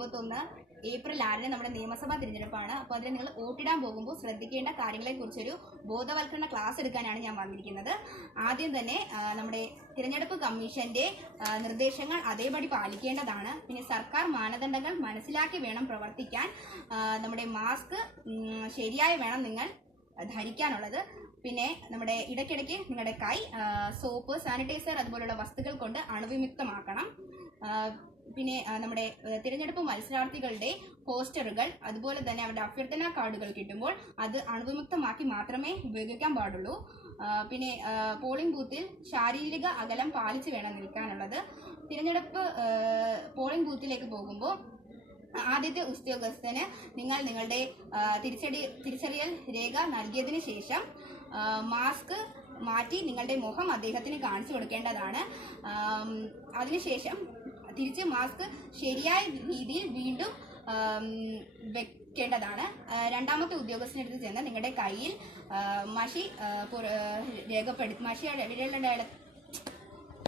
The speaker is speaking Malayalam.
2021 ഏപ്രിൽ 6 നമ്മുടെ നിയമസഭാ തിരഞ്ഞെടുപ്പാണ്. അപ്പോൾ അതിൽ നിങ്ങൾ വോട്ടിടാൻ പോകുമ്പോൾ ശ്രദ്ധിക്കേണ്ട കാര്യങ്ങളെക്കുറിച്ചൊരു ബോധവൽക്കരണ ക്ലാസ് എടുക്കാനാണ് ഞാൻ വന്നിരിക്കുന്നത്. ആദ്യം തന്നെ നമ്മുടെ തിരഞ്ഞെടുപ്പ് കമ്മീഷന്റെ നിർദ്ദേശങ്ങൾ അതേപടി പാലിക്കേണ്ടതാണ്. പിന്നെ സർക്കാർ മാനദണ്ഡങ്ങൾ മനസ്സിലാക്കി വേണം പ്രവർത്തിക്കാൻ. നമ്മുടെ മാസ്ക് ശരിയായി വേണം നിങ്ങൾ ധരിക്കാനുള്ളത്. പിന്നെ നമ്മുടെ ഇടയ്ക്കിടയ്ക്ക് നിങ്ങളുടെ കൈ സോപ്പ്, സാനിറ്റൈസർ അതുപോലുള്ള വസ്തുക്കൾ കൊണ്ട് അണുവിമുക്തമാക്കണം. പിന്നെ നമ്മുടെ തിരഞ്ഞെടുപ്പ് മത്സരാർത്ഥികളുടെ പോസ്റ്ററുകൾ അതുപോലെ തന്നെ അവരുടെ അഭ്യർത്ഥനാ കാർഡുകൾ കിട്ടുമ്പോൾ അത് അണുവിമുക്തമാക്കി മാത്രമേ ഉപയോഗിക്കാൻ പാടുള്ളൂ. പിന്നെ പോളിംഗ് ബൂത്തിൽ ശാരീരിക അകലം പാലിച്ച് വേണം നിൽക്കാനുള്ളത്. തിരഞ്ഞെടുപ്പ് പോളിംഗ് ബൂത്തിലേക്ക് പോകുമ്പോൾ ആദ്യത്തെ ഉദ്യോഗസ്ഥന് നിങ്ങൾ നിങ്ങളുടെ തിരിച്ചറിയൽ രേഖ നൽകിയതിന് ശേഷം മാസ്ക് മാറ്റി നിങ്ങളുടെ മുഖം അദ്ദേഹത്തിന് കാണിച്ചു കൊടുക്കേണ്ടതാണ്. അതിനുശേഷം തിരിച്ച് മാസ്ക് ശരിയായ രീതിയിൽ വീണ്ടും വെക്കേണ്ടതാണ്. രണ്ടാമത്തെ ഉദ്യോഗസ്ഥനടുത്ത് ചെന്ന് നിങ്ങളുടെ കയ്യിൽ മഷിയുടെ